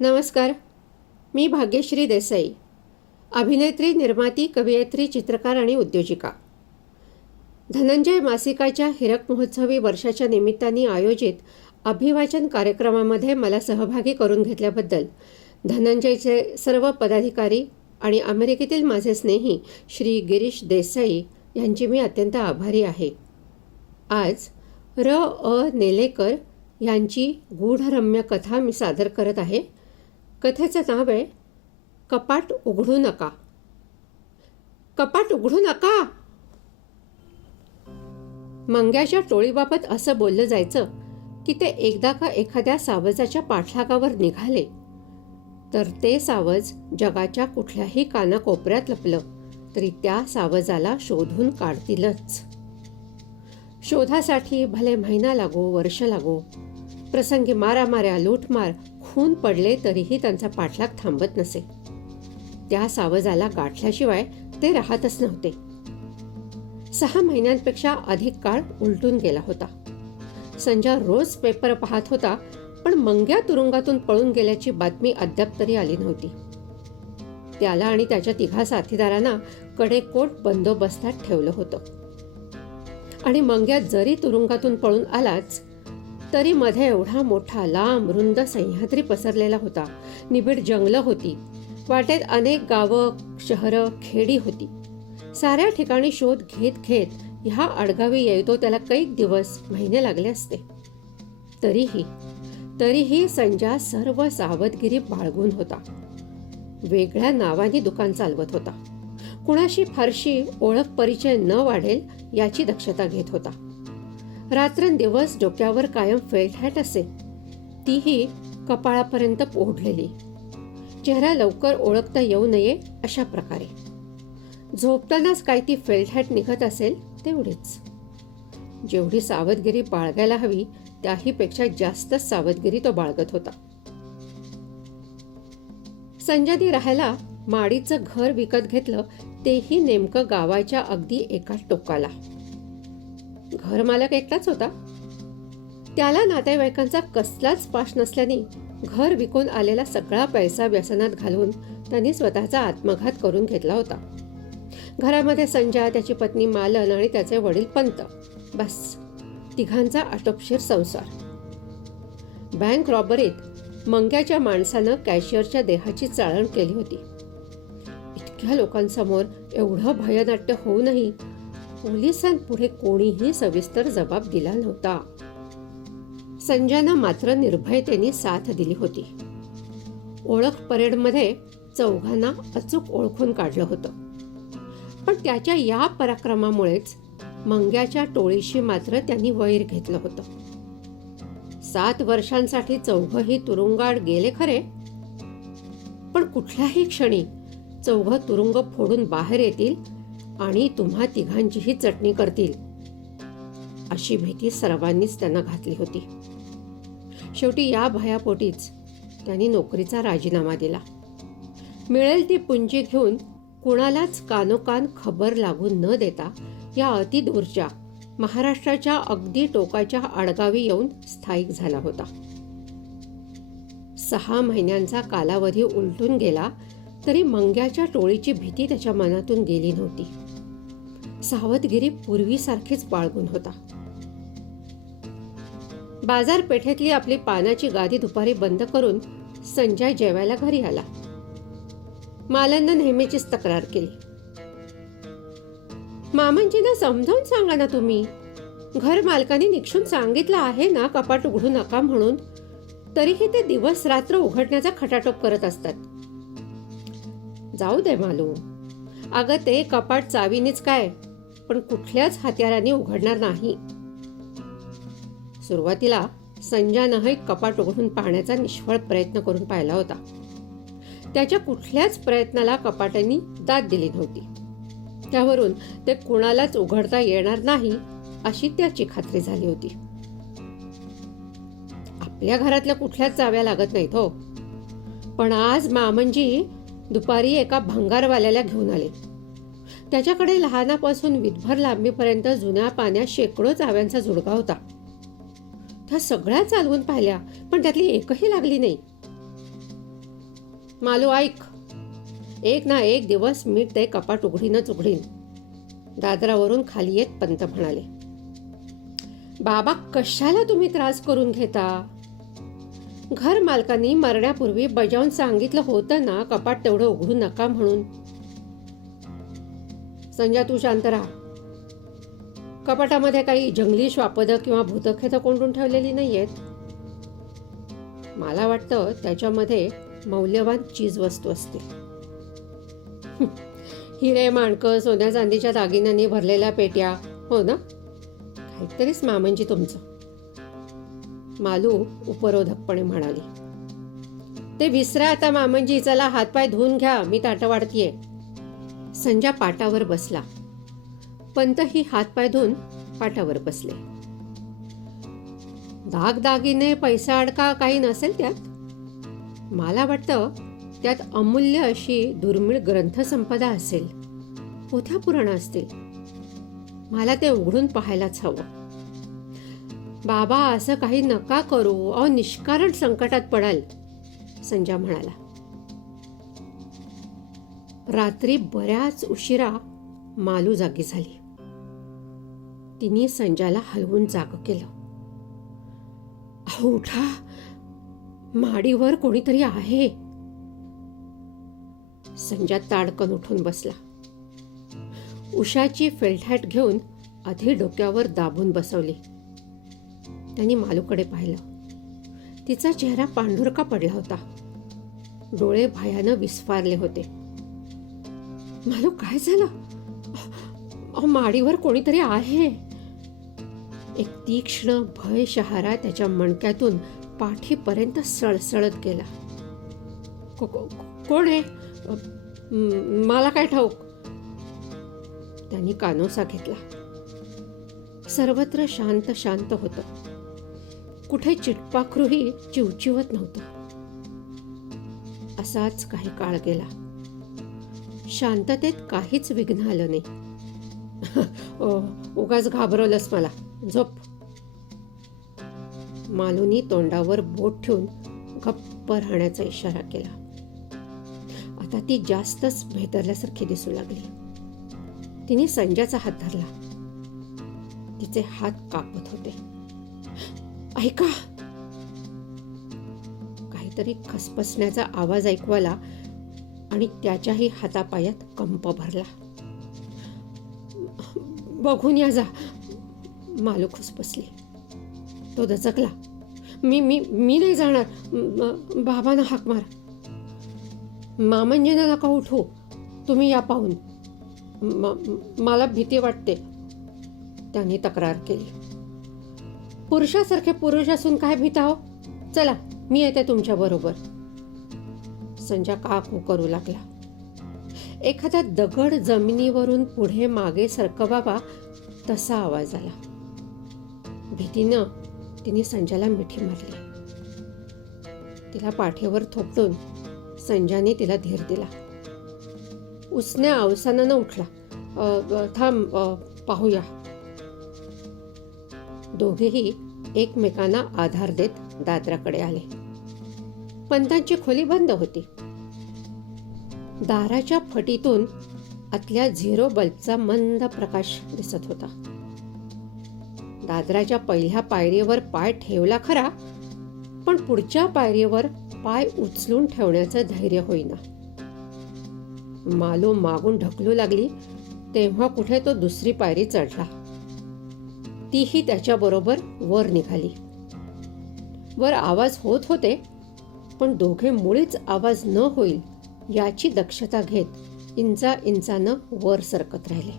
नमस्कार. मी भाग्यश्री देसाई, अभिनेत्री, निर्माती, कवयित्री, चित्रकार आणि उद्योजिका. धनंजय मासिकाच्या हिरक महोत्सवी वर्षाच्या निमित्ताने आयोजित अभिवाचन कार्यक्रमामध्ये मला सहभागी करून घेतल्याबद्दल धनंजयचे सर्व पदाधिकारी आणि अमेरिकेतील माझे स्नेही श्री गिरीश देसाई यांची मी अत्यंत आभारी आहे. आज नेलेकर यांची गूढरम्य कथा मी सादर करत आहे. कथेचं नाव आहे कपाट उघडू नका. कपाट उघडू नका. मंग्याच्या टोळीबाबत असं बोललं जायचं की ते एकदा का एखाद्या सावजाच्या पाठलागावर निघाले तर ते सावज जगाच्या कुठल्याही कानाकोपऱ्यात लपलं तरी त्या सावजाला शोधून काढतीलच. शोधासाठी भले महिना लागो, वर्ष लागो, प्रसंगी मारामाऱ्या, लूटमार, खून पडले तरीही त्यांचा पाठलाग थांबत नसे. त्या सावजाला गाठल्याशिवाय ते राहतच नव्हते. 6 महिन्यांपेक्षा अधिक काळ उलटून गेला होता. संजय रोज पेपर पाहत होता, पण मंग्या तुरुंगातून पळून गेल्याची बातमी अद्याप तरी आली नव्हती. त्याला आणि त्याच्या 3 साथीदारांना कडेकोट बंदोबस्तात ठेवलं होतं. आणि मंग्या जरी तुरुंगातून पळून आलाच तरी मध्ये एवढा मोठा, लांब, रुंद सह्याद्री पसरलेला होता. निबिड जंगलं होती. वाटेत अनेक गावं, शहरं, खेडी होती. साऱ्या ठिकाणी शोध घेत घेत ह्या आडगावी येतो त्याला कैक दिवस, महिने लागले असते. तरीही संजय सर्व सावधगिरी बाळगून होता. वेगळ्या नावाने दुकान चालवत होता. कुणाशी फारशी ओळख परिचय न वाढेल याची दक्षता घेत होता. रात्रंदिवस डोक्यावर कायम फेल्ट हॅट असे, तीही कपाळापर्यंत ओढलेली. चेहरा लवकर ओळखता येऊ नये अशा प्रकारे. झोपतानाच काय ती फेल्ट हॅट निघत असेल तेवढीच. जेवढी सावधगिरी बाळगायला हवी त्याहीपेक्षा जास्त सावधगिरी तो बाळगत होता. संजयने राहायला माडीचं घर विकत घेतलं, तेही नेमकं गावाच्या अगदी एका टोकाला. घरमालक एकटाच होता. त्याला नातेवाईकांचा कसलाच पाश नसल्याने घर विकून आलेला सगळा पैसा व्यसनात घालून त्यांनी स्वतःचा आत्मघात करून घेतला होता. घरामध्ये संजय, त्याची पत्नी मालन आणि त्याचे वडील पंत, बस 3घांचा आटोपशीर संसार. बँक रॉबरीत मंग्याच्या माणसानं कॅशियरच्या देहाची चाळण केली होती. इतक्या लोकांसमोर एवढं भयनाट्य होऊनही पोलिसांपुढे कोणीही सविस्तर जबाब दिला नव्हता. संजयनं मात्र निर्भयतेने साथ दिली होती. ओळख परेडमध्ये 4घांना अचूक ओळखून काढलं होतं. पण त्याच्या या पराक्रमामुळेच मंग्याच्या टोळीशी मात्र त्यांनी वैर घेतलं होतं. 7 वर्षांसाठी 4घंही तुरुंगात गेले खरे, पण कुठल्याही क्षणी 4घं तुरुंग फोडून बाहेर येतील आणि तुम्हा 3घांचीही चटणी करतील अशी भीती सर्वांनीच त्यांना घातली होती. शेवटी या भयापोटीच त्यांनी नोकरीचा राजीनामा दिला. मिळेल ती पुंजी घेऊन कुणालाच कानोकान खबर लागून न देता या अतिदूरच्या महाराष्ट्राच्या अगदी टोकाच्या आडगावी येऊन स्थायिक झाला होता. 6 महिन्यांचा कालावधी उलटून गेला तरी मंग्याच्या टोळीची भीती त्याच्या मनातून गेली नव्हती. सावधगिरी पूर्वीसारखीच बाळगून होता. बाजारपेठेतली आपली पानाची गादी दुपारी बंद करून संजय जेवायला घरी आला. मालननं नेहमीचीच तक्रार केली. मामांजींना समजावून सांगा ना तुम्ही. घर मालकाने निक्षून सांगितलं आहे ना कपाट उघडू नका म्हणून, तरीही ते दिवस रात्र उघडण्याचा खटाटोप करत असतात. जाऊ दे मालू. अगं ते कपाट चावीनेच काय, पण कुठल्याच हत्याराने उघडणार नाही. सुरुवातीला संजयनंही कपाट उघडून पाहण्याचा निष्फळ प्रयत्न करून पाहिला होता. त्याच्या कुठल्याच प्रयत्नाला कपाटांनी दाद दिली नव्हती. त्यावरून ते कुणालाच उघडता येणार नाही अशी त्याची खात्री झाली होती. आपल्या घरातल्या कुठल्याच चाव्या लागत नाहीत हो. पण आज मामनजी दुपारी एका भंगारवाल्याला घेऊन आले. त्याच्याकडे लहानापासून विदभर लांबीपर्यंत जुन्या पाण्या शेकडो चाव्यांचा जुडगा होता. त्या सगळ्या चालवून पाहिल्या, पण त्यातली एकही लागली नाही. मालू ऐक, एक ना एक दिवस मी ते कपाट उघडीनच उघडीन. दादरावरून खाली येत पंत म्हणाले. बाबा, कशाला तुम्ही त्रास करून घेता? घर मालकांनी मरण्यापूर्वी बजावून सांगितलं होतं ना, कपाट तेवढं उघडू नका म्हणून. संजा, तू शांत राहा. कपाटामध्ये काही जंगली श्वापदं किंवा भूतखेतं कोंडून ठेवलेली नाहीयेत. मला वाटतं त्याच्यामध्ये मौल्यवान चीज वस्तू असते. हिरे, माणकं, सोन्या चांदीच्या दागिन्यांनी भरलेल्या पेट्या, हो ना? काहीतरीच मामंजी तुमचं. मालू उपरोधकपणे म्हणाली. ते विसरा आता मामंजी, चला हातपाय धुवून घ्या, मी ताटं वाढतीये. संजा पाटावर बसला. पंतही हातपाय धुवून पाटावर बसले. दागदागिने, पैसा अडका काही नसेल त्यात. मला वाटतं त्यात अमूल्य अशी दुर्मिळ ग्रंथसंपदा असेल, पोथ्या पुराण असतील. मला ते उघडून पाहायलाच हवं. बाबा, असं काही नका करू, अहो निष्कारण संकटात पडाल, संजा म्हणाला. रात्री बऱ्याच उशिरा मालू जागी झाली. तिने संजाला हलवून जागं केलं. अहो उठा, माडीवर कोणीतरी आहे. संजा ताडकन उठून बसला. उषाची फेल्टहॅट घेऊन आधी डोक्यावर दाबून बसवली. त्यांनी मालूकडे पाहिलं. तिचा चेहरा पांढुरका पडला होता. डोळे भयानं विस्फारले होते. मालू, काय झालं? माडीवर कोणीतरी आहे. एक तीक्ष्ण भय शहारा त्याच्या मणक्यातून पाठीपर्यंत सळसळत गेला. कोण आहे? मला काय ठाऊक? त्यांनी कानोसा घेतला. सर्वत्र शांत शांत होतं. कुठे चिटपाखरूही चिवचिवत नव्हतं. असाच काही काळ गेला. शांततेत काहीच विघ्न आलं नाही. उगाच घाबरवलंस मला, झोप. मालूनी तोंडावर बोट ठेवून गप्प राहण्याचा इशारा केला. आता ती जास्तच भेदरल्यासारखी दिसू लागली. तिने संजाचा हात धरला. तिचे हात कापत होते. ऐका, काहीतरी खसपसण्याचा आवाज ऐकू आला आणि त्याच्याही हातापायात कंप भरला. बघून या जा, मालू खुसपसली. तो दचकला. मी मी मी नाही जाणार. बाबांना हाक मार. मामंजींना नका उठू, तुम्ही या पाहून. मला भीती वाटते, त्याने तक्रार केली. पुरुषासारखे पुरुष असून काय भीता हो? चला, मी येते तुमच्या बरोबर. संजा काकू करू लागला. एखादा दगड जमिनीवरून पुढे मागे सरकवावा तसा आवाज आला. भीतीनं तिने संजाला मिठी मारली. तिला पाठीवर थोपटून संजाने तिला धीर दिला. उसने अवसानानं उठला. थांब, पाहूया. दोघेही एकमेकांना आधार देत दादराकडे आले. पंतांची खोली बंद होती. दाराच्या फटीतून आतल्या झिरो बल्बचा मंद प्रकाश दिसत होता. दादराच्या पहिल्या पायरीवर पाय ठेवला खरा, पण पुढच्या पायरीवर पाय उचलून ठेवण्याचं धैर्य होईना. मालू मागून ढकलू लागली तेव्हा कुठे तो दुसरी पायरी चढला. तीही त्याच्याबरोबर वर निघाली. वर आवाज होत होते, पण दोघे मुळीच आवाज न होईल याची दक्षता घेत इंचा इंचानं वर सरकत राहिले.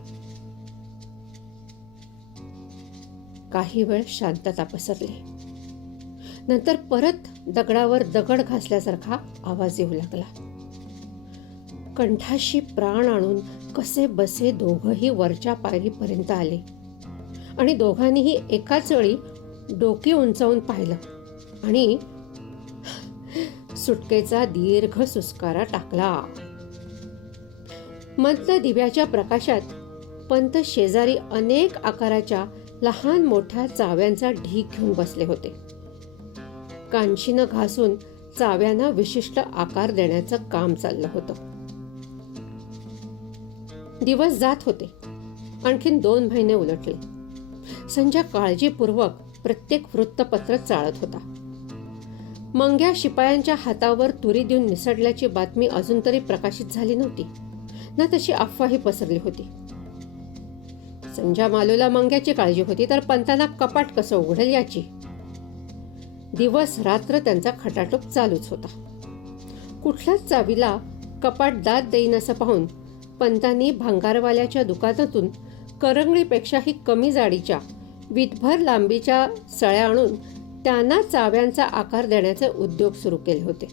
काही वेळ शांतता पसरली. नंतर परत दगडावर दगड घासल्यासारखा आवाज येऊ लागला. कंठाशी प्राण आणून कसे बसे दोघंही वरच्या पायरीपर्यंत आले आणि दोघांनीही एकाच वेळी डोके उंचावून पाहिलं आणि सुटकेचा दीर्घ सुस्कारा टाकला. मंद दिव्याच्या प्रकाशात पंत शेजारी अनेक आकाराच्या लहान मोठ्या चाव्यांचा ढीग घेऊन बसले होते. कांशीनं घासून चाव्यांना विशिष्ट आकार देण्याचं काम चाललं होतं. दिवस जात होते. आणखीन 2 महिने उलटले. संजय काळजीपूर्वक प्रत्येक वृत्तपत्र चाळत होता. मंग्या शिपायांच्या हातावर तुरी देऊन निसटल्याची बातमी अजून तरी प्रकाशित झाली नव्हती ना तशी अफवाही पसरली होती. संजय मालूला मंग्याची काळजी होती तर पंतांना कपाट कसं उघडेल याची. दिवस रात्र त्यांचा खटाटोप चालूच होता. कुठल्याच चावीला कपाट दाद देईन असं पाहून पंतांनी भांगारवाल्याच्या दुकानातून करंगळीपेक्षाही कमी जाडीच्या वीटभर लांबीच्या सळ्या आणून त्यांना चाव्यांचा आकार देण्याचे उद्योग सुरू केले होते.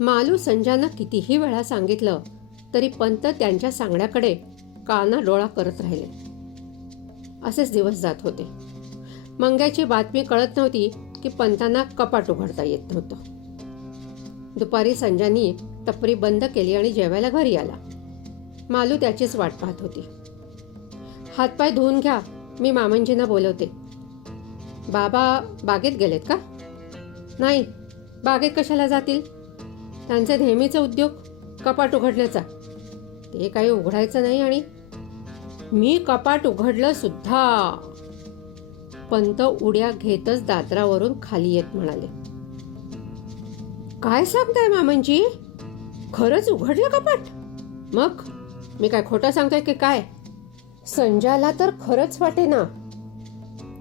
मालू संजयनं कितीही वेळा सांगितलं तरी पंत त्यांच्या सांगण्याकडे कानाडोळा करत राहिले. असेच दिवस जात होते. मंग्याची बातमी कळत नव्हती की पंतांना कपाट उघडता येत नव्हतं. दुपारी संजयनी टपरी बंद केली आणि जेवायला घरी आला. मालू त्याचीच वाट पाहत होती. हातपाय धुवून घ्या, मी मामंजींना बोलवते. बाबा बागेत गेलेत का? नाही, बागेत कशाला जातील? त्यांचे नेहमीचा उद्योग कपाट उघडण्याचा. ते काही उघडायचं नाही. आणि मी कपाट उघडलं सुद्धा. पंत उड्या घेतच दादरावरून खाली येत म्हणाले. काय सांगताय मामंजी? खरंच उघडलं कपाट? मग मी काय खोटं सांगतोय की काय? संजयला तर खरंच वाटेना.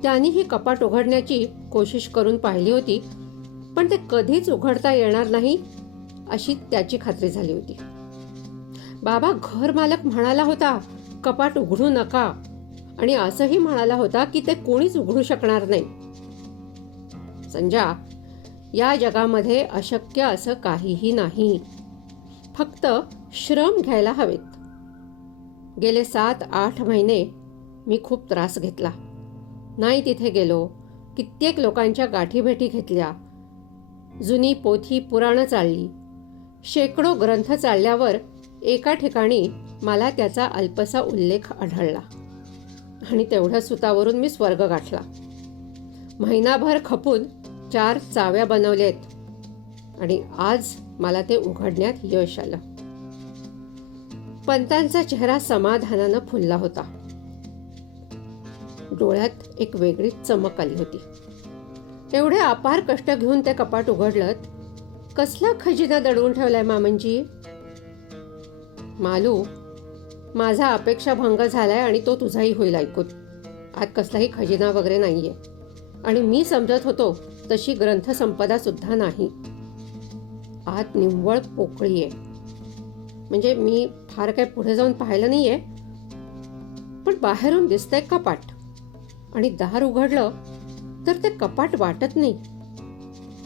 त्यांनी ही कपाट उघडण्याची कोशिश करून पाहिली होती पण ते कधीच उघडता येणार नाही अशी त्याची खात्री झाली होती. बाबा घर मालक म्हणाला होता कपाट उघडू नका आणि असंही म्हणाला होता की ते कोणीच उघडू शकणार नाही. संजय, या जगामध्ये अशक्य असं काहीही नाही. फक्त श्रम घ्यायला हवेत. गेले 7-8 महिने मी खूप त्रास घेतला. नाही तिथे गेलो. कित्येक लोकांच्या गाठीभेटी घेतल्या. जुनी पोथी पुराणं चालली. शेकडो ग्रंथ चालल्यावर एका ठिकाणी मला त्याचा अल्पसा उल्लेख आढळला आणि तेवढ्या सुतावरून मी स्वर्ग गाठला. महिनाभर खपून 4 चाव्या बनवल्यात आणि आज मला ते उघडण्यात यश आलं. पंतांचा चेहरा समाधानानं फुलला होता. डोळ्यात एक वेगळीच चमक आली होती. एवढे अपार कष्ट घेऊन ते कपाट उघडलं. कसला खजिना दडवून ठेवलाय मामंजी? मालू, माझा अपेक्षाभंग झालाय आणि तो तुझाही होईल ऐकून. आत कसलाही खजिना वगैरे नाहीये आणि मी समजत होतो तशी ग्रंथसंपदा सुद्धा नाही. आत निव्वळ पोकळी आहे. म्हणजे मी फार काही पुढे जाऊन पाहिलं नाहीये पण बाहेरून दिसतंय कपाट आणि दार उघडलं तर ते कपाट वाटत नाही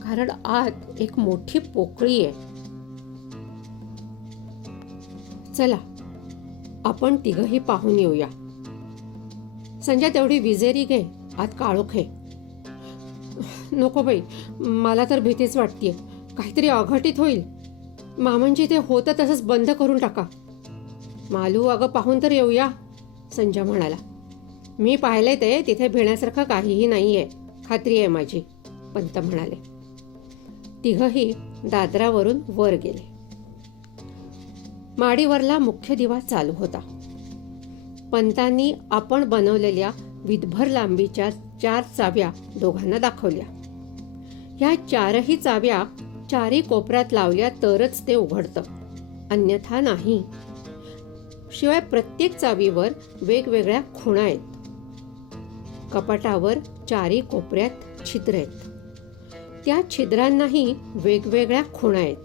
कारण आत एक मोठी पोकळी आहे. चला आपण तिघही पाहून येऊया. संजय तेवढी विजेरी घे, आत काळोख आहे. नको बाई, मला तर भीतीच वाटतेय. काहीतरी अघटित होईल. मामंजी ते होतं तसंच बंद करून टाका. मालू, अगं पाहून तर येऊया, संजय म्हणाला. मी पाहिलंय ते, तिथे भिण्यासारखं काहीही नाहीये, खात्री आहे माझी, पंत म्हणाले. तिघही दादरावरून वर गेले. माडीवरला मुख्य दिवा चालू होता. पंतांनी आपण बनवलेल्या वीटभर लांबीच्या 4 चाव्या दोघांना दाखवल्या. ह्या 4ही चाव्या 4ही कोपऱ्यात लावल्या तरच ते उघडतं, अन्यथा नाही. शिवाय प्रत्येक चावीवर वेगवेगळ्या खुणा आहेत. कपाटावर 4ही कोपऱ्यात छिद्र आहेत. त्या छिद्रांनाही वेगवेगळ्या खुणा आहेत.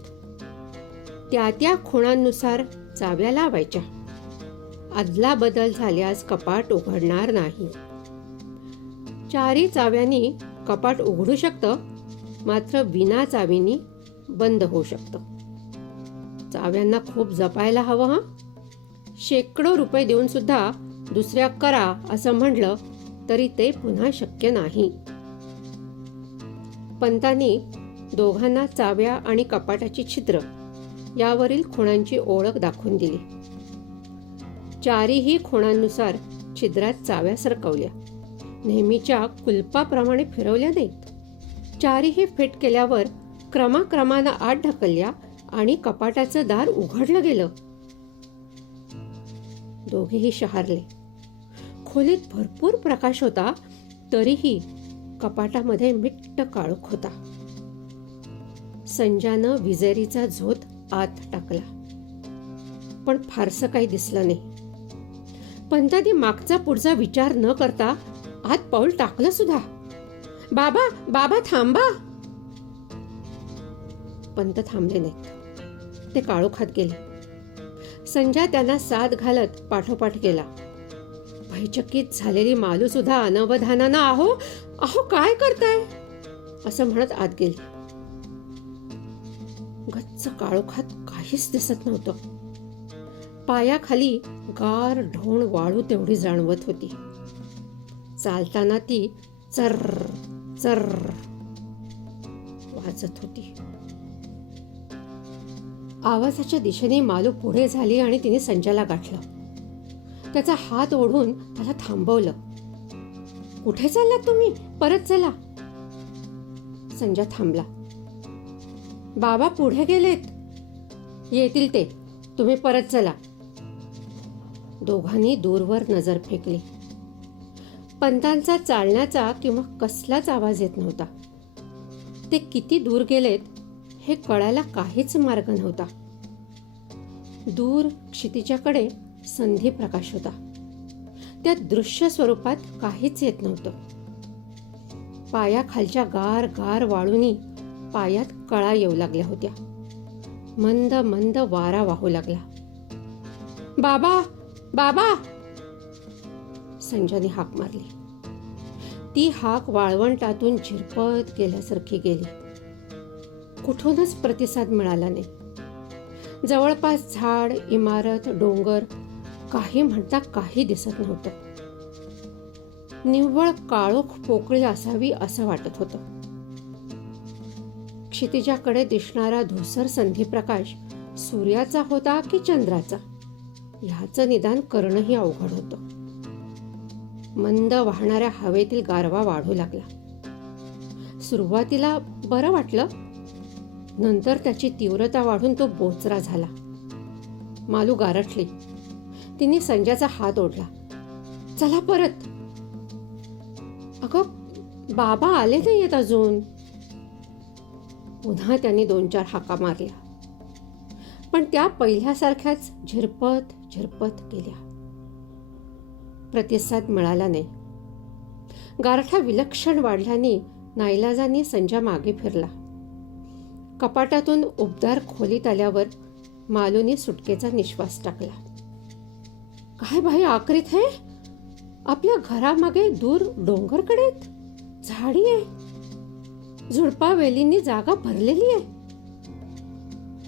त्या खुणांनुसार चाव्या लावायच्या. अदला बदल झाल्यास कपाट उघडणार नाही. 4ही चाव्यांनी कपाट उघडू शकतं, मात्र विना चावीनी बंद होऊ शकतं. चाव्यांना खूप जपायला हवं. शेकडो रुपये देऊन सुद्धा दुसऱ्या करा असं म्हटलं तरी ते पुन्हा शक्य नाही. पंतांनी दोघांना चाव्या आणि कपाटाची छिद्र यावरील खुणांची ओळख दाखवून दिली. 4ही खुणांनुसार छिद्रात चाव्या सरकवल्या. नेहमीच्या कुलपाप्रमाणे फिरवल्या नाहीत. 4ही फिट केल्यावर क्रमाक्रमानं आत ढकलल्या आणि कपाटाचं दार उघडलं गेलं. दोघेही शहारले. खोलीत भरपूर प्रकाश होता, तरीही कपाटामध्ये मिट्ट काळोख होता. संजानं विजेरीचा झोत आत टाकला, पण फारसं काही दिसलं नाही. पंतांनी मागचा पुढचा विचार न करता आत पाऊल टाकलं सुद्धा. बाबा बाबा थांबा. पंत थांबले नाहीत. ते काळोखात गेले. संजा त्यांना साथ घालत पाठोपाठ गेला. भयचकित झालेली मालू सुद्धा अनवधानानं अहो अहो काय करताय असं म्हणत आत गेली. गच्च काळोखात काहीच दिसत नव्हतं. पायाखाली गार ढोण वाळू तेवढी जाणवत होती. चालताना ती चर्र चर्र वाजत होती. आवाजाच्या दिशेने मालू पुढे झाली आणि तिने संजाला गाठलं. त्याचा हात ओढून त्याला थांबवलं. कुठे चाललात तुम्ही? परत चला. संजा थांबला. बाबा पुढे गेलेत. येतील ते, तुम्ही परत चला. दोघांनी दूरवर नजर फेकली. पंतांचा चालण्याचा किंवा कसलाच आवाज येत नव्हता. ते किती दूर गेलेत हे कळायला काहीच मार्ग नव्हता. दूर क्षितिजाकडे संधी प्रकाश होता. त्या दृश्य स्वरूपात काहीच येत नव्हतं. पायाखालच्या गार गार वाळूनी पायात कळा येऊ लागल्या होत्या. मंद मंद वारा वाहू लागला. बाबा बाबा संजाने हाक मारली. ती हाक वाळवंटातून झिरपत गेल्यासारखी गेली. कुठूनच प्रतिसाद मिळाला नाही. जवळपास झाड, इमारत, डोंगर काही म्हणता काही दिसत नव्हतं. निव्वळ काळोख पोकळी असावी असं वाटत होतं. क्षितिजाकडे दिसणारा धुसर संधिप्रकाश सूर्याचा होता की चंद्राचा ह्याचं निदान करणंही अवघड होतं. मंद वाहणाऱ्या हवेतील गारवा वाढू लागला. सुरुवातीला बरं वाटलं, नंतर त्याची तीव्रता वाढून तो बोचरा झाला. मालू गारठली. तिने संजाचा हात ओढला. चला परत. अगं बाबा आले नाहीयेत अजून. पुन्हा त्यांनी 2-4 हाका मारल्या, पण त्या पहिल्यासारख्याच झिरपत झिरपत गेल्या. प्रतिसाद मिळाला नाही. गारठा विलक्षण वाढल्याने नाईलाजाने संजा मागे फिरला. कपाटातून उबदार खोलीत आल्यावर मालूने सुटकेचा निश्वास टाकला. काय बाई आकरीत है. आपल्या घरामागे दूर डोंगरकडेत झाडी आहे. झुडपा वेलींनी जागा भरलेली आहे.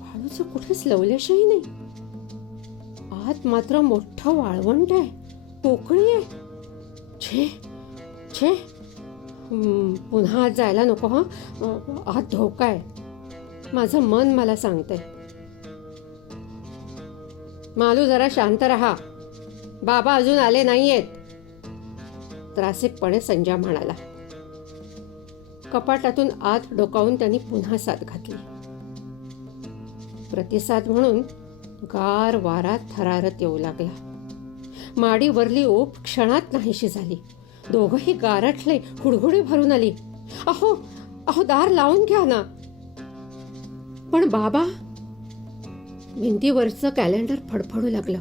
वाळूचं कुठेच लवलेशही नाही. आत मात्र मोठं वाळवंट आहे. पोकळी आहे. छे छे. पुन्हा आत जायला नको. आत धोका आहे. माझं मन मला सांगतंय. मालू जरा शांत रहा. बाबा अजून आले नाहीयेत. त्रासिकपणे संजा म्हणाला. कपाटातून आत डोकावून त्यांनी पुन्हा साथ घातली. प्रतिसाद म्हणून गार वारा थरारत येऊ लागला. माडीवरली ओप क्षणात नाहीशी झाली. दोघंही गारठले. हुडहुडी भरून आली. अहो अहो दार लावून घ्या ना. पण बाबा. भिंतीवरचं कॅलेंडर फडफडू लागलं.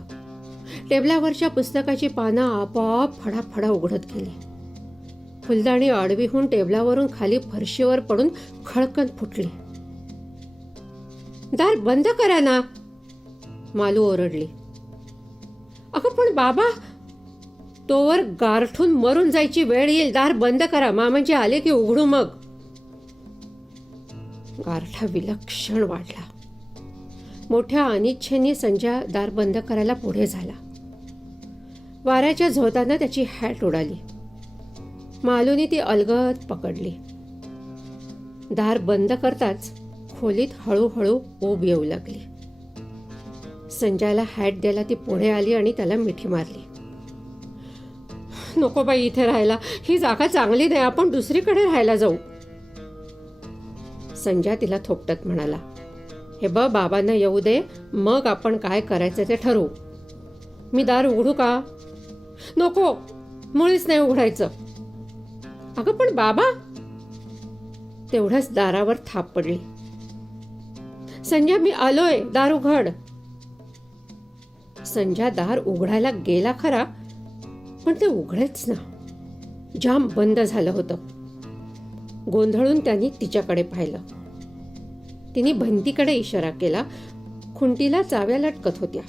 टेबलावरच्या पुस्तकाची पानं आपोआप फडाफडा उघडत गेली. फुलदाणी आडवी होऊन टेबलावरून खाली फरशीवर पडून खळकन फुटली. दार बंद करा ना. मालू ओरडली. अगं पण बाबा. तोवर गारठून मरून जायची वेळ येईल. दार बंद करा. मामाजी आले की उघडू मग. गारठा विलक्षण वाढला. मोठ्या अनिच्छेने संजा दार बंद करायला पुढे झाला. वाऱ्याच्या झोतानं त्याची हॅट उडाली. मालूने ती अलगद पकडली. दार बंद करताच खोलीत हळूहळू ऊब येऊ लागली. संजाला हॅट द्यायला ती पुढे आली आणि त्याला मिठी मारली. नको बाई इथे राहायला. ही जागा चांगली नाही. आपण दुसरीकडे राहायला जाऊ. संजय तिला थोपटत म्हणाला, हे बाबांना येऊ दे, मग आपण काय करायचं ते ठरवू. मी दार उघडू का? नको, मुळीच नाही उघडायचं. अगं पण बाबा. तेवढ्याच दारावर थाप पडली. संजय, मी आलोय, दार उघड. संजय दार उघडायला गेला खरा, पण ते उघडेच ना. जाम बंद झालं होतं. गोंधळून त्यांनी तिच्याकडे पाहिलं. तिने भिंतीकडे इशारा केला. खुंटीला चाव्या लटकत होत्या.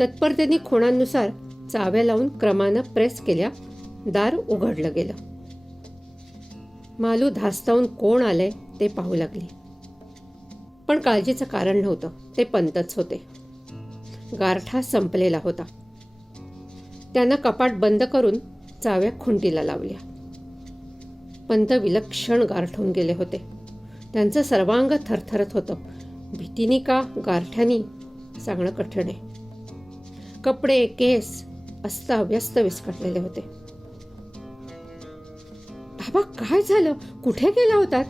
तत्परतेने खुणांनुसार चाव्या लावून क्रमानं प्रेस केल्या. दार उघडलं गेलं. मालू धास्तावून कोण आलंय ते पाहू लागली. पण काळजीचं कारण नव्हतं. ते पंतच होते. गारठा संपलेला होता. त्यानं कपाट बंद करून चाव्या खुंटीला लावल्या. पंत विलक्षण गारठून गेले होते. त्यांचं सर्वांग थरथरत होतं. भीतीने का गारठ्यानी सांगणं कठीण आहे. कपडे केस अस्ताव्यस्त विस्कटलेले होते. बाबा, काय झालं? कुठे गेला होतात?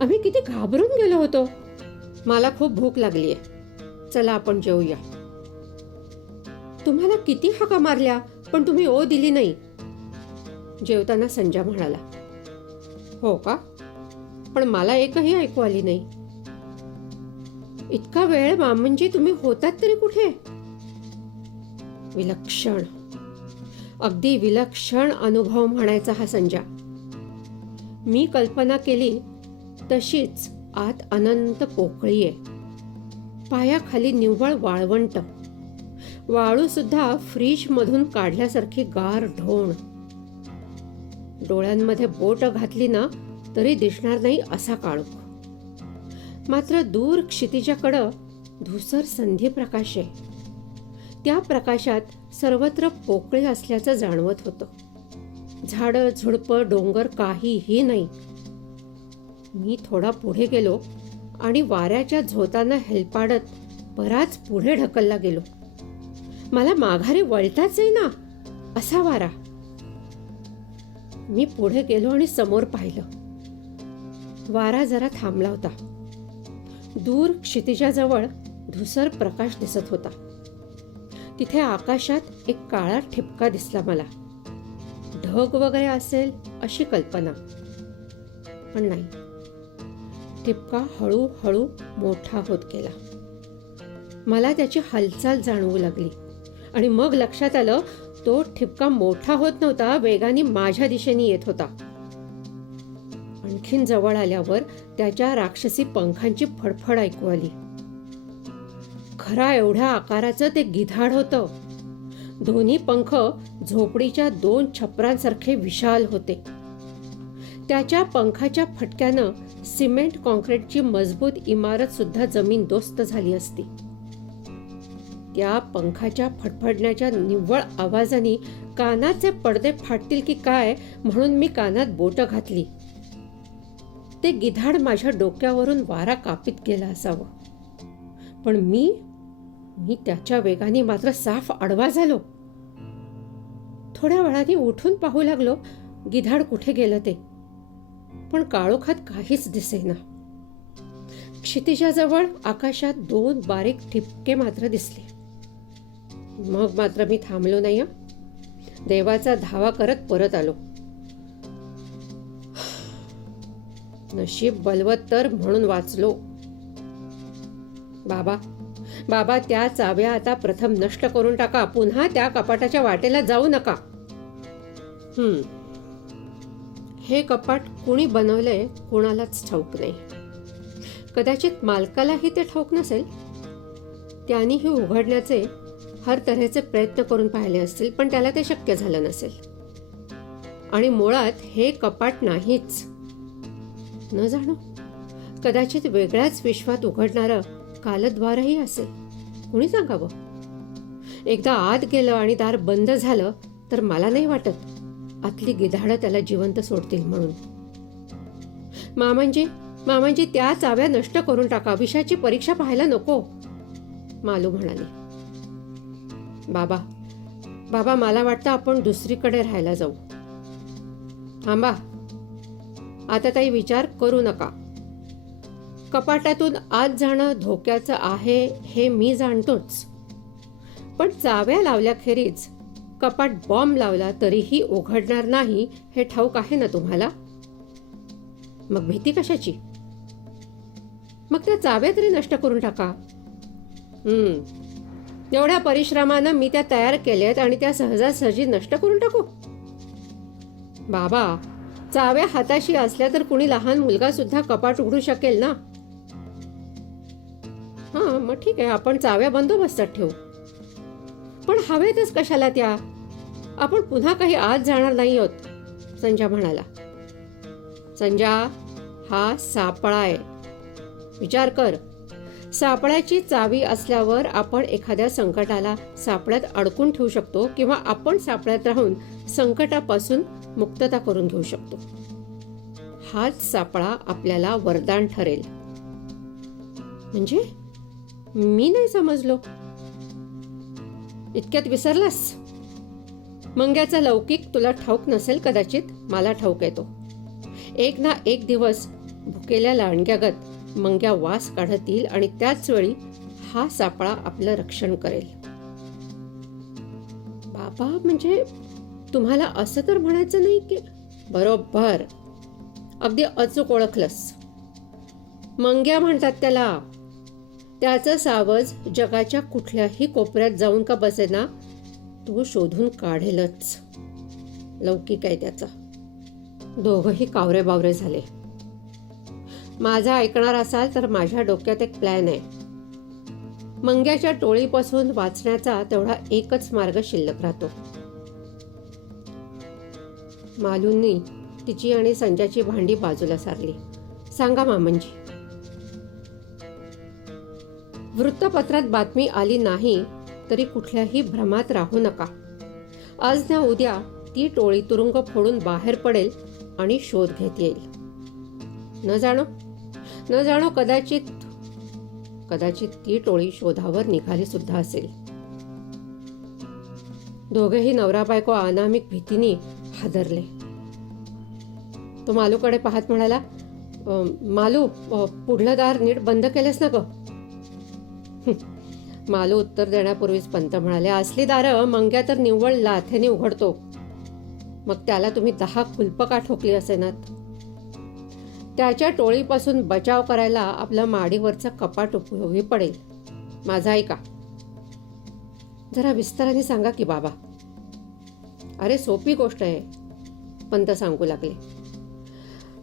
आम्ही किती घाबरून गेलो होतो. मला खूप भूक लागलीये. चला आपण जेवूया. तुम्हाला किती हाका मारल्या, पण तुम्ही ओ दिली नाही. जेवताना संजय म्हणाला. हो का? पण मला एकही ऐकू आली नाही. इतका वेळ मामंजी तुम्ही होतात तरी कुठे? विलक्षण, अगदी विलक्षण अनुभव म्हणायचा हा संजय. मी कल्पना केली तशीच आत अनंत पोकळी आहे. पायाखाली निव्वळ वाळवंट. वाळू सुद्धा फ्रीज मधून काढल्यासारखी गार ढोण. डोळ्यांमध्ये बोट घातली ना तरी दिसणार नाही असा काळोख. मात्र दूर क्षितिजाकडं धुसर संधी प्रकाश आहे. त्या प्रकाशात सर्वत्र पोकळी असल्याचं जाणवत होतं. झाडं झुडपं डोंगर काहीही नाही. मी थोडा पुढे गेलो आणि वाऱ्याच्या झोताना हेलपाडत बराच पुढे ढकलला गेलो. मला माघारी वळताच येईना असा वारा. मी पुढे गेलो आणि समोर पाहिलं. वारा जरा थांबला होता. दूर क्षितिजाजवळ धुसर प्रकाश दिसत होता. तिथे आकाशात एक काळा ठिपका दिसला मला. ढग वगैरे असेल अशी कल्पना, पण नाही. ठिपका हळूहळू मोठा होत गेला. मला त्याची हालचाल जाणवू लागली आणि मग लक्षात आलं तो ठिपका मोठा होत नव्हता, वेगाने माझ्या दिशेने येत होता. आणखीन जवळ आल्यावर त्याच्या राक्षसी पंखांची फडफड ऐकू आली. खरा एवढ्या आकाराचं ते गिधाड होतं. दोन्ही पंख झोपडीच्या 2 छपरांसारखे विशाल होते. त्याच्या पंखाच्या फटक्यानं सिमेंट कॉन्क्रीटची मजबूत इमारत सुद्धा जमीनदोस्त झाली असती. त्या पंखाच्या फडफडण्याच्या निव्वळ आवाजाने कानाचे पडदे फाटतील की काय म्हणून मी कानात बोटं घातली. ते गिधाड माझ्या डोक्यावरून वारा कापीत गेला असावं, पण मी त्याच्या वेगाने मात्र साफ आडवा झालो. थोड्या वेळाने उठून पाहू लागलो गिधाड कुठे गेलं ते, पण काळोखात काहीच दिसेना. क्षितिजाजवळ आकाशात 2 बारीक ठिपके मात्र दिसले. मग मात्र मी थांबलो नाही. देवाचा धावा करत परत आलो. नशीब बलवत्तर म्हणून वाचलो. बाबा त्या चाव्या आता प्रथम नष्ट करून टाका. पुन्हा त्या कपाटाच्या वाटेला जाऊ नका. हे कपाट कुणी बनवलंय कुणालाच ठाऊक नाही. कदाचित मालकालाही ते ठाऊक नसेल. त्यांनीही उघडण्याचे हर तऱ्हेचे प्रयत्न करून पाहिले असतील, पण त्याला ते शक्य झालं नसेल. आणि मुळात हे कपाट नाहीच. न जाणो, कदाचित वेगळ्याच विश्वात उघडणारं कालद्वारही असेल. कुणी सांगावं. एकदा आत गेलं आणि दार बंद झालं तर मला नाही वाटत आतली गिधाडं त्याला जिवंत सोडतील म्हणून. मामांजी त्या चाव्या नष्ट करून टाका. विषाची परीक्षा पाहायला नको, मालू म्हणाली. बाबा मला वाटतं आपण दुसरीकडे राहायला जाऊ. थांबा, आता काही विचार करू नका. कपाटातून आत जाणं धोक्याचं आहे हे मी जाणतोच, पण चाव्या लावल्याखेरीज कपाट बॉम्ब लावला तरीही उघडणार नाही हे ठाऊक आहे ना तुम्हाला. मग भीती कशाची? मग त्या चाव्या तरी नष्ट करून टाका. एवढ्या परिश्रमानं मी त्या तयार केल्यात आणि त्या सहजासहजी नष्ट करून टाकू? बाबा, चाव्या हाताशी असल्या तर कुणी लहान मुलगा सुद्धा कपाट उघडू शकेल ना. मग ठीक आहे, आपण चाव्या बंदोबस्तात ठेवू. पण हवेतच कशाला त्या? आपण पुन्हा काही आत जाणार नाही आहोत, संजा म्हणाला. संजा, हा सापळा आहे. विचार कर, सापळ्याची चावी असल्यावर आपण एखाद्या संकटाला सापळ्यात अडकून ठेवू शकतो किंवा आपण सापळ्यात राहून संकटापासून मुक्तता करून घेऊ शकतो. हाच सापळा आपल्याला वरदान ठरेल. म्हणजे मी नाही समजलो. इतक्यात विसरलास? मंग्याचा लौकिक तुला ठाऊक नसेल कदाचित, मला ठाऊक आहे तो. एक ना एक दिवस भुकेल्या लांडग्यागत मंग्या वास काढत येईल आणि त्याच वेळी हा सापळा आपलं रक्षण करेल. बाबा, म्हणजे तुम्हाला असं तर म्हणायचं नाही की? बरोबर, अगदी अचूक ओळखलंस. मंग्या म्हणतात त्याला. त्याचं सावज जगाच्या कुठल्याही कोपऱ्यात जाऊन का बसेना, तो शोधून काढेलच. लौकिक आहे त्याचा. दोघंही कावरे बावरे झाले. माझा ऐकणार असाल तर माझ्या डोक्यात एक प्लॅन आहे. मंग्याच्या टोळीपासून वाचण्याचा तेवढा एकच मार्ग शिल्लक राहतो. मालूंनी तिची आणि संजाची भांडी बाजूला सारली. सांगा मामंजी. वृत्तपत्रात बातमी आली नाही तरी कुठल्याही भ्रमात राहू नका. आज ना उद्या ती टोळी तुरुंग फोडून बाहेर पडेल आणि शोध घेत येईल. न जाणो कदाचित ती टोळी शोधावर निघाली सुद्धा असेल. दोघेही नवरा बायको अनामिक भीतीने हादरले. तो मालूकडे पाहत म्हणाला, मालू, पुढलं दार नीट बंद केलंस ना ग? मालू उत्तर देण्यापूर्वीच पंत म्हणाले, असली दारं मंग्या तर निव्वळ लाथेने उघडतो. मग त्याला तुम्ही 10 कुलपं का ठोकली असेनात? त्याच्या टोळीपासून बचाव करायला आपलं माडीवरचं कपाट उपयोगी पडेल. माझा ऐका. जरा विस्ताराने सांगा की बाबा. अरे सोपी गोष्ट आहे, पंत सांगू लागले.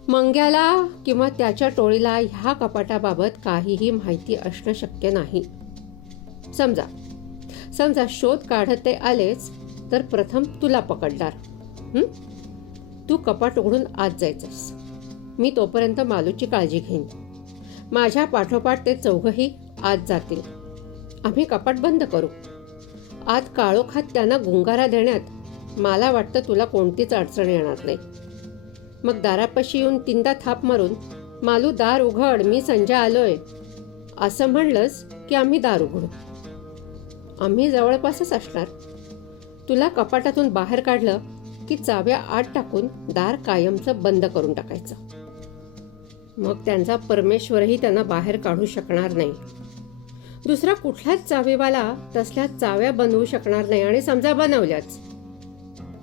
मंग्याला किंवा त्याच्या टोळीला ह्या कपाटाबाबत काहीही माहिती असणं शक्य नाही. समजा शोध काढत ते आलेच तर प्रथम तुला पकडणार. तू कपाट उघडून आत जायचंस. मी तोपर्यंत मालूची काळजी घेईन. माझ्या पाठोपाठ ते चौघही आत जातील. आम्ही कपाट बंद करू. आत काळोखात त्यांना गुंगारा देण्यात मला वाटतं तुला कोणतीच अडचण येणार नाही. मग दारापाशी येऊन 3दा थाप मारून, मालू दार उघड, मी संजा आलोय, असं म्हणलंस की आम्ही दार उघडू. आम्ही जवळपासच असणार. तुला कपाटातून बाहेर काढलं की चाव्या आत टाकून दार कायमचं बंद करून टाकायचं. मग त्यांचा परमेश्वरही त्यांना बाहेर काढू शकणार नाही. दुसरा कुठलाच चावीवाला तसल्या चाव्या बनवू शकणार नाही. आणि समजा बनवल्याच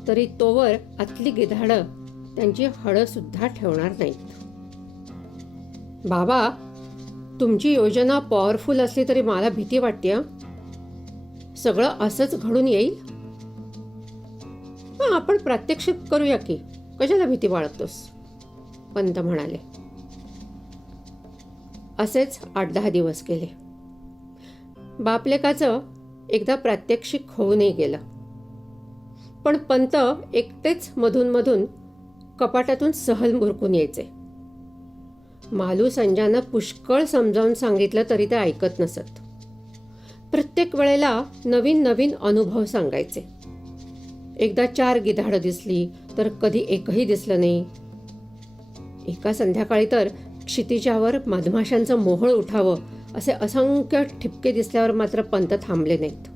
तरी तोवर आतली गिधाडं त्यांची हळं सुद्धा ठेवणार नाहीत. बाबा, तुमची योजना पॉवरफुल असली तरी मला भीती वाटते. सगळं असंच घडून येईल? आपण प्रात्यक्षिक करूया की, कशाला भीती बाळगतोस? पंत म्हणाले. असेच 8-10 दिवस गेले. बापलेकाचं एकदा प्रात्यक्षिक होऊनही गेलं. पण पंत एकटेच मधून कपाटातून सहल मुरकून यायचे. मालू संजानं पुष्कळ समजावून सांगितलं तरी ते ऐकत नसत. प्रत्येक वेळेला नवीन अनुभव सांगायचे. एकदा 4 गिधाडं दिसली तर कधी एकही दिसलं नाही. एका संध्याकाळी तर क्षितिजावर मधमाशांचं मोहोळ उठावं असे असंख्य ठिपके दिसल्यावर मात्र पंत थांबले नाहीत.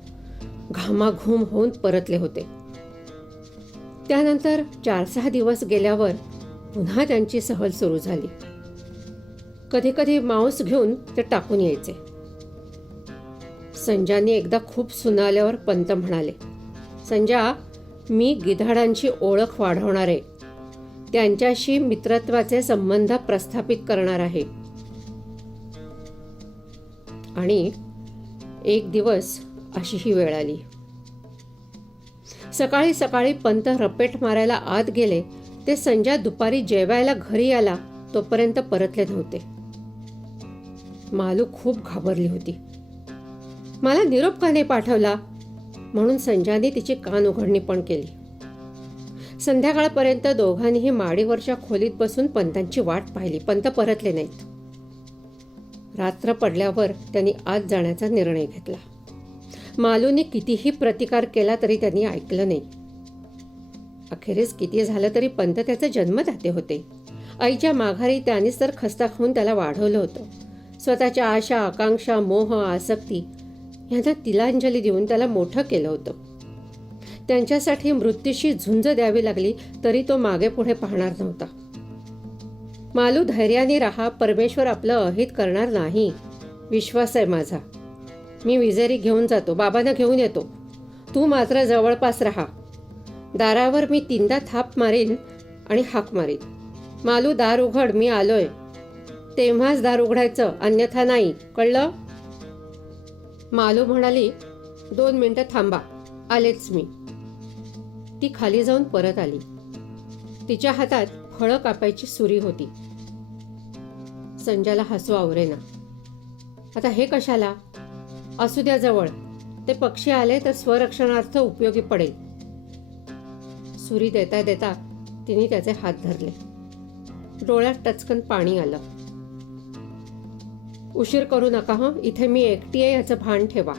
घामाघूम होऊन परतले होते. त्यानंतर 4-6 दिवस गेल्यावर पुन्हा त्यांची सहल सुरू झाली. कधी कधी मांस घेऊन ते टाकून यायचे. संजाने एकदा खूप सुनावल्यावर पंत म्हणाले, संजा, मी गिधाडांची ओळख वाढवणार आहे, त्यांच्याशी मित्रत्वाचे संबंध प्रस्थापित करणार आहे. आणि एक दिवस अशी ही वेळ आली. सकाळी सकाळी पंत रपेट मारायला आत गेले ते संजा दुपारी जेवायला घरी आला तोपर्यंत परतले नव्हते. मालू खूप घाबरली होती. मला निरोप का नाही पाठवला म्हणून संजाने तिची कान उघडणी पण केली. संध्याकाळपर्यंत दोघांनीही माडीवरच्या खोलीत बसून पंतांची वाट पाहिली. पंत परतले नाहीत. रात्र पडल्यावर त्यांनी आत जाण्याचा निर्णय घेतला. मालूने कितीही प्रतिकार केला तरी त्यांनी ऐकलं नाही. अखेरीस किती झालं तरी पंत त्याचे जन्मदाते होते. आईच्या माघारी त्यानेच तर खस्ता खाऊन त्याला वाढवलं होतं. स्वतःच्या आशा, आकांक्षा, मोह, आसक्ती यांना तिलांजली देऊन त्याला मोठं केलं होतं. त्यांच्यासाठी मृत्यूशी झुंज द्यावी लागली तरी तो मागे पुढे पाहणार नव्हता. मालू, धैर्याने राहा, परमेश्वर आपलं अहित करणार नाही, विश्वास आहे माझा. मी विजेरी घेऊन जातो, बाबांना घेऊन येतो, तू मात्र जवळपास राहा. दारावर मी 3दा थाप मारीन आणि हाक मारीन, मालू दार उघड, मी आलोय. तेव्हाच दार उघडायचं, अन्यथा नाही, कळलं? मालू म्हणाली, 2 मिनिटं थांबा, आलेच मी. ती खाली जाऊन परत आली. तिच्या हातात फळं कापायची सुरी होती. संजाला हसू आवरेना. आता हे कशाला? असू द्या जवळ, ते पक्षी आले तर स्वरक्षणार्थ उपयोगी पडेल. सुरी देता देता तिने त्याचे हात धरले. डोळ्यात टचकन पाणी आलं. उशीर करू नका हं, इथे मी एकटी आहे याचं भान ठेवा.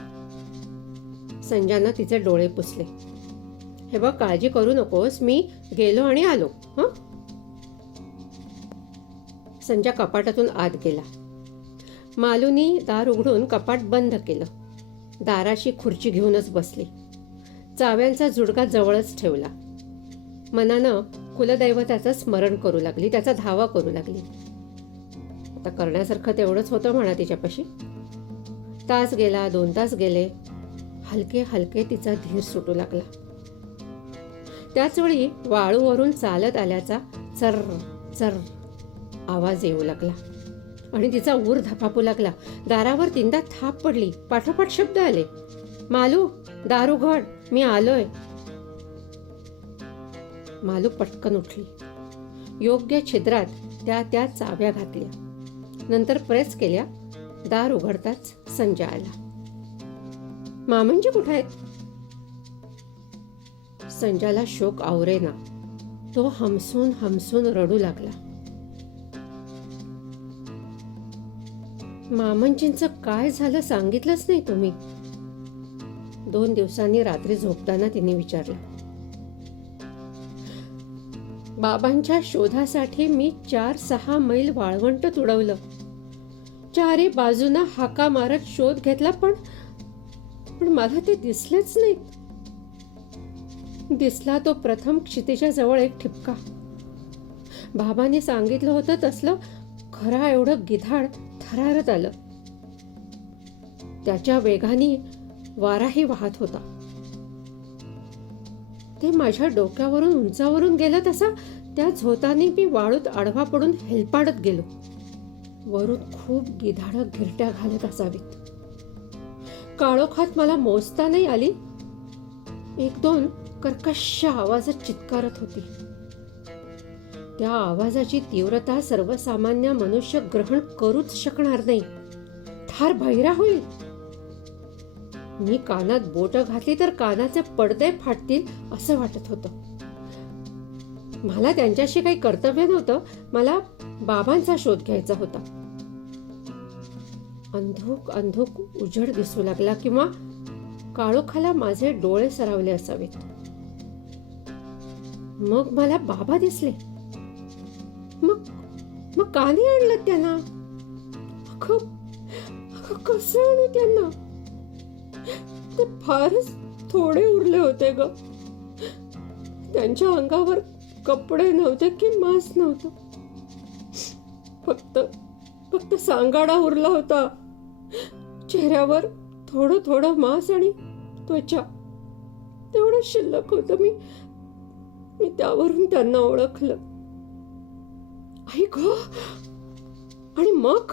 संजानं तिचे डोळे पुसले. हे बघ, काळजी करू नकोस, मी गेलो आणि आलो हं. संजा कपाटातून आत गेला. मालूनी दार उघडून कपाट बंद केलं. दाराशी खुर्ची घेऊनच बसली. चाव्यांचा जुडगा जवळच ठेवला. मनानं कुलदैवताचं स्मरण करू लागली, त्याचा धावा करू लागली. आता करण्यासारखं तेवढंच होतं म्हणा तिच्यापाशी. तास गेला, 2 तास गेले. हलके हलके तिचा धीर सुटू लागला. त्याचवेळी वाळूवरून चालत आल्याचा चर चर आवाज येऊ लागला आणि तिचा ऊर धपापू लागला. दारावर 3दा थाप पडली. पाठोपाठ शब्द आले, मालू दार उघड, मी आलोय. मालू पटकन उठली. योग्य छिद्रात त्या चाव्या घातल्या. नंतर प्रेस केल्या. दार उघडताच संजा आला. मामंजी कुठे आहेत? संजाला शोक आवरेना. तो हमसून हमसून रडू लागला. मामंजींचं काय झालं सांगितलंच नाही तुम्ही? 2 दिवसांनी रात्री झोपताना तिने विचारलं. बाबांच्या शोधासाठी मी 4-6 मैल वाळवंट तुडवलं. 4ही बाजूना हाका मारत शोध घेतला, पण मला ते दिसलेच नाहीत. दिसला तो प्रथम क्षितिजा जवळ एक ठिपका. बाबांनी सांगितलं होतं तसलं खरा एवढं गिधाड थरारत आलं. त्याच्या वेगाने वाराही वाहत होता. ते माझ्या डोक्यावरून उंचावरून गेलं तसा त्या झोताने मी वाळूत आडवा पडून हेलपाडत गेलो. वरून खूप गिधाडं घिरट्या घालत असावीत. काळोखात मला मोजता नाही आली. 1-2 कर्कश आवाजात चित्कारत होती. त्या आवाजाची तीव्रता सर्वसामान्य मनुष्य ग्रहण करूच शकणार नाही. फार भैरा होईल. मी कानात बोट घातली तर कानाचे पडदे फाटतील असं वाटत होतं. मला त्यांच्याशी काही कर्तव्य नव्हतं. मला बाबांचा शोध घ्यायचा होता. अंधुक अंधुक उजेड दिसू लागला, किंवा काळोखाला माझे डोळे सरावले असावेत. मग मला बाबा दिसले. मग का नाही आणलं त्यांना? कसं आणू त्यांना? ते फारच थोडे उरले होते ग. त्यांच्या अंगावर कपडे नव्हते की मांस नव्हतं. फक्त सांगाडा उरला होता. चेहऱ्यावर थोडं थोडं मांस आणि त्वचा तेवढं शिल्लक होतं. मी त्यावरून त्यांना ओळखलं. आई गं! आणि मग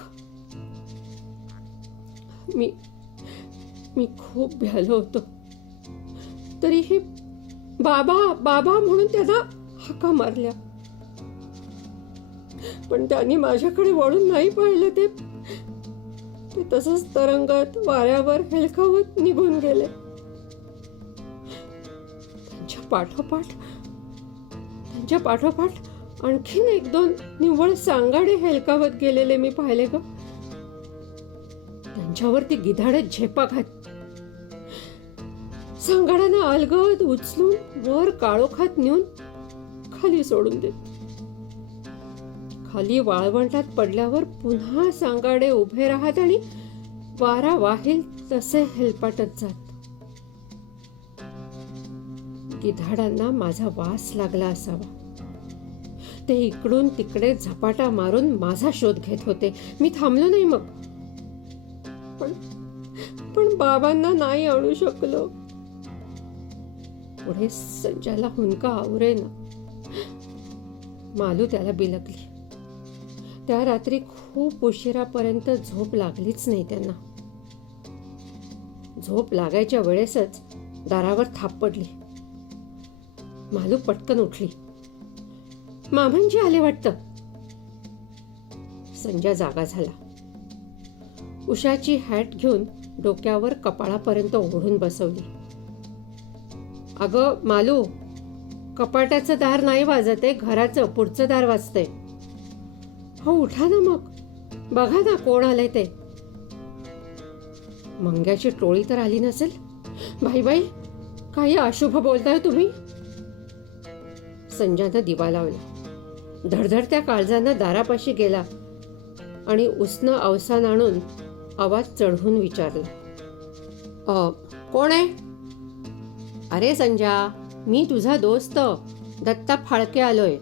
मी खूप भ्यालो होतो. तरीही बाबा बाबा म्हणून त्यांना हाका मारल्या. पण त्यांनी माझ्याकडे वळून नाही पाहिलं. ते तसंच तरंगत वाऱ्यावर हेलकावत निघून गेले. त्यांच्या पाठोपाठ आणखीन एक दोन निव्वळ सांगाडे हेलकावत गेलेले मी पाहिले ग. त्यांच्यावरती गिधाडे झेपा घात सांगाड्यांना अलगद उचलून वर काळोखात नेऊन खाली सोडून देत. खाली वाळवंटात पडल्यावर पुन्हा सांगाडे उभे राहत आणि वारा वाहेल तसे हेलपाटत जात. गिधाडांना माझा वास लागला असावा. ते इकडून तिकडे झपाटा मारून माझा शोध घेत होते. मी थांबलो नाही मग. पण बाबांना नाही आणू शकलो. पुढे संजयला हुंका आवरेना. मालू त्याला बिलकली. त्या रात्री खूप उशिरापर्यंत झोप लागलीच नाही त्यांना. झोप लागायच्या वेळेसच दारावर थाप पडली. मालू पटकन उठली. मामांजी आले वाटतं. संजय जागा झाला. उषाची हॅट घेऊन डोक्यावर कपाळापर्यंत ओढून बसवली. अगं मालू, कपाटाचं दार नाही वाजत आहे, घराचं पुढचं दार वाजतंय. हो उठा ना मग, बघा ना कोण आलंय ते. मंग्याची टोळी तर आली नसेल. बाई काही अशुभ बोलताय तुम्ही. संजयनं दिवा लावला. धडधडत्या काळजानं दारापाशी गेला आणि उसनं अवसान आणून आवाज चढवून विचारला, कोण आहे? अरे संजा, मी तुझा दोस्त दत्ता फाळके आलोय.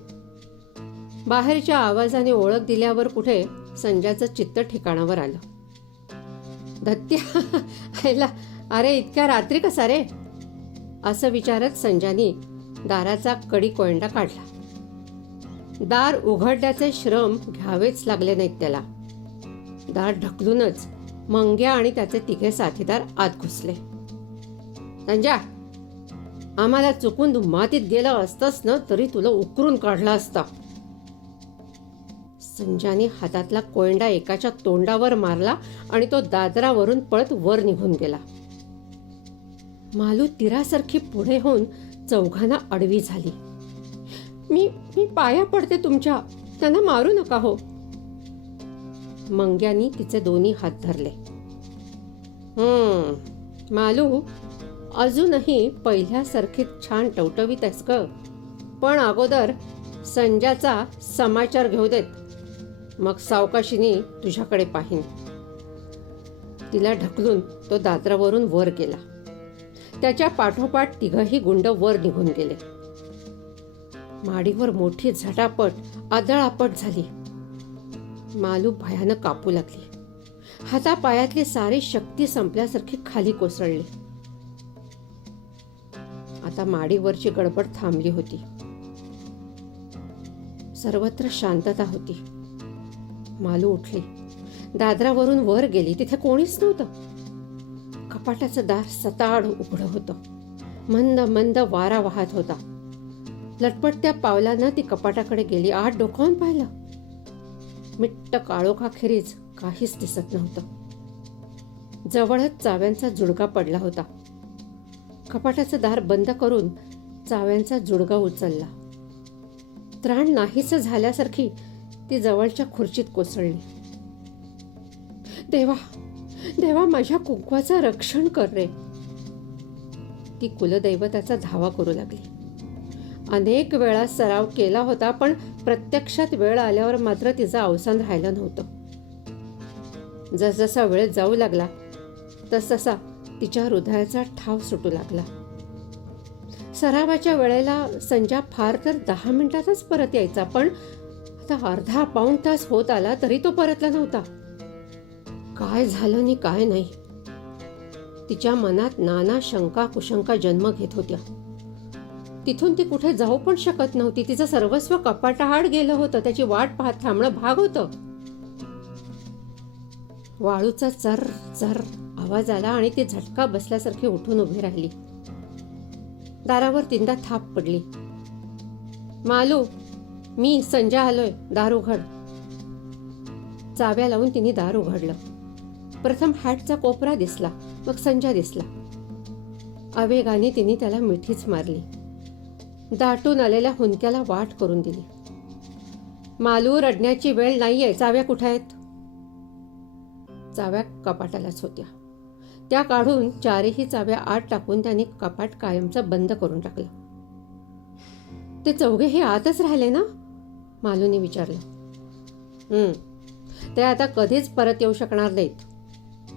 बाहेरच्या आवाजाने ओळख दिल्यावर कुठे संजयचं चित्त ठिकाणावर आलं. दत्त्या, अरे इतक्या रात्री कसा रे? असं विचारत संजयनी दाराचा कडी कोयंडा काढला. दार उघडण्याचे श्रम घ्यावेच लागले नाहीत त्याला. दार ढकलूनच मंग्या आणि त्याचे तिघे साथीदार आत घुसले. संजा, आम्हाला चुकून तू मातीत गेला असतास ना तरी तुला उकरून काढला असता. संजाने हातातला कोयंडा एकाच्या तोंडावर मारला आणि तो दादरावरून पळत वर निघून गेला. मालू तिरासारखी पुढे होऊन चौघांना आडवी झाली. मी पाया पडते तुमच्या, त्यांना मारू नका हो. मंग्यानी तिचे दोन्ही हात धरले. मालू, अजूनही पहिल्यासारखी छान टवटवीत आहेस ग. पण अगोदर संजाचा समाचार घेऊ देत, मग सावकाशीने तुझ्याकडे पाहीन. तिला ढकलून तो दादरावरून वर गेला. त्याच्या पाठोपाठ तिघही गुंड वर निघून गेले. माडीवर मोठी झटापट आदळापट झाली. मालू भयानक कापू लागली. हातापायातली सारी शक्ती संपल्यासारखी खाली कोसळली. आता माडीवरची गडबड थांबली होती. सर्वत्र शांतता होती. मालू उठली. दादरावरून वर गेली. तिथे कोणीच नव्हतं. कपाटाचं दार सताड उघडं होतं. मंद मंद वारा वाहत होता. लटपटत्या पावलानं ती कपाटाकडे गेली. आत डोकावून पाहिलं. मिट्ट काळोखाखेरीज काहीच दिसत नव्हतं. जवळच चाव्यांचा जुडगा पडला होता. कपाटाचं दार बंद करून चाव्यांचा जुडगा उचलला. त्राण नाहीसं झाल्यासारखी ती जवळच्या खुर्चीत कोसळली. देवा देवा, माझ्या कुंकवाचं रक्षण कर रे. ती कुलदैवताचा धावा करू लागली. अनेक वेळा सराव केला होता, पण प्रत्यक्षात वेळ आल्यावर मात्र तिचं अवसान राहिलं नव्हतं. जसजसा वेळ जाऊ लागला तसतसा तिच्या हृदयाचा ठाव सुटू लागला. सरावाच्या वेळेला संजा फार तर 10 मिनिटातच परत यायचा, पण आता अर्धा पाऊण तास होत आला तरी तो परतला नव्हता. काय झालं नि काय नाही. तिच्या मनात नाना शंका कुशंका जन्म घेत होत्या. तिथून ती कुठे जाऊ पण शकत नव्हती. तिचं सर्वस्व कपाटाआड गेलं होतं. त्याची वाट पाहत थांबणं भाग होतं. वाळूचा चर चर आवाज आला आणि ती झटका बसल्यासारखी उठून उभी राहिली. दारावर तीनदा थाप पडली. मालू, मी संजा आलोय, दार उघड. चाव्या लावून तिने दार उघडलं. प्रथम हॅटचा कोपरा दिसला, मग संजा दिसला. आवेगाने तिने त्याला मिठीच मारली. दाटून आलेल्या हुंदक्याला वाट करून दिली. मालू, रडण्याची वेळ नाहीये. चाव्या कुठे आहेत? चाव्या कपाटालाच होत्या. त्या काढून चारही चाव्या आत टाकून त्याने कपाट कायमचं बंद करून टाकलं. ते चौघेही आतच राहिले ना? मालूने विचारलं. ते आता कधीच परत येऊ शकणार नाहीत.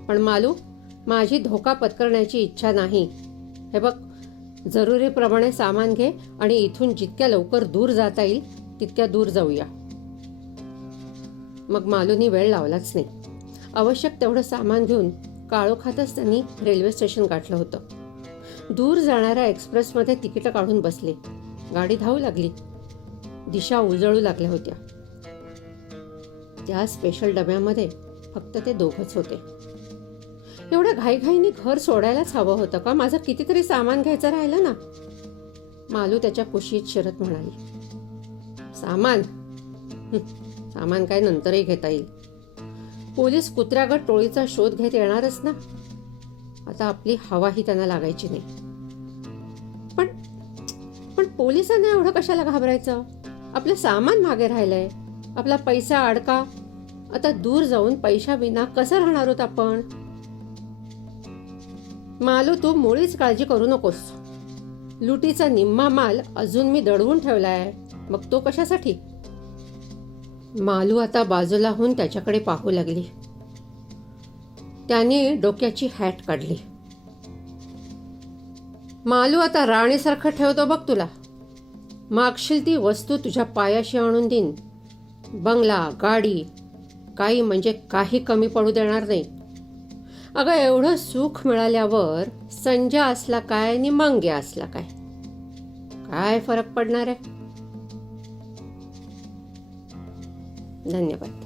पण मालू, माझी धोका पत्करण्याची इच्छा नाही. हे बघ, जरुरीप्रमाणे सामान घे आणि इथून जितक्या लवकर दूर जाता येईल तितक्या दूर जाऊया. मग मालूनी वेळ लावलाच नाही. आवश्यक तेवढं सामान घेऊन काळोखातच त्यांनी रेल्वे स्टेशन गाठलं होतं. दूर जाणाऱ्या एक्सप्रेसमध्ये तिकीटं काढून बसले. गाडी धावू लागली. दिशा उजळू लागल्या होत्या. त्या स्पेशल डब्यामध्ये फक्त ते दोघंच होते. एवढ्या घाईघाईने घर सोडायलाच हवं होतं का? माझं कितीतरी सामान घ्यायचं राहिलं ना. मालू त्याच्या कुशीत शिरत म्हणाली. सामान सामान काय नंतरही घेता येईल. पोलीस कुत्र्यागत टोळीचा शोध घेत येणारच ना. आता आपली हवाही त्यांना लागायची नाही. पण पोलिसांना एवढं कशाला घाबरायचं? आपलं सामान मागे राहिलंय. आपला पैसा अडका. आता दूर जाऊन पैशाविना कसं राहणार आहोत आपण? मालू, तू मुळीच काळजी करू नकोस. लुटीचा निम्मा माल अजून मी दडवून ठेवलाय. मग तो कशासाठी? मालू आता बाजूला होऊन त्याच्याकडे पाहू लागली. त्याने डोक्याची हॅट काढली. मालू, आता राणीसारखं ठेवतो बघ तुला. मागशील ती वस्तू तुझ्या पायाशी आणून देईन. बंगला, गाडी, काही म्हणजे काही कमी पडू देणार नाही. अगं, एवढं सुख मिळाल्यावर संजा असला काय आणि मंग्या असला काय, काय फरक पडणार आहे? धन्यवाद.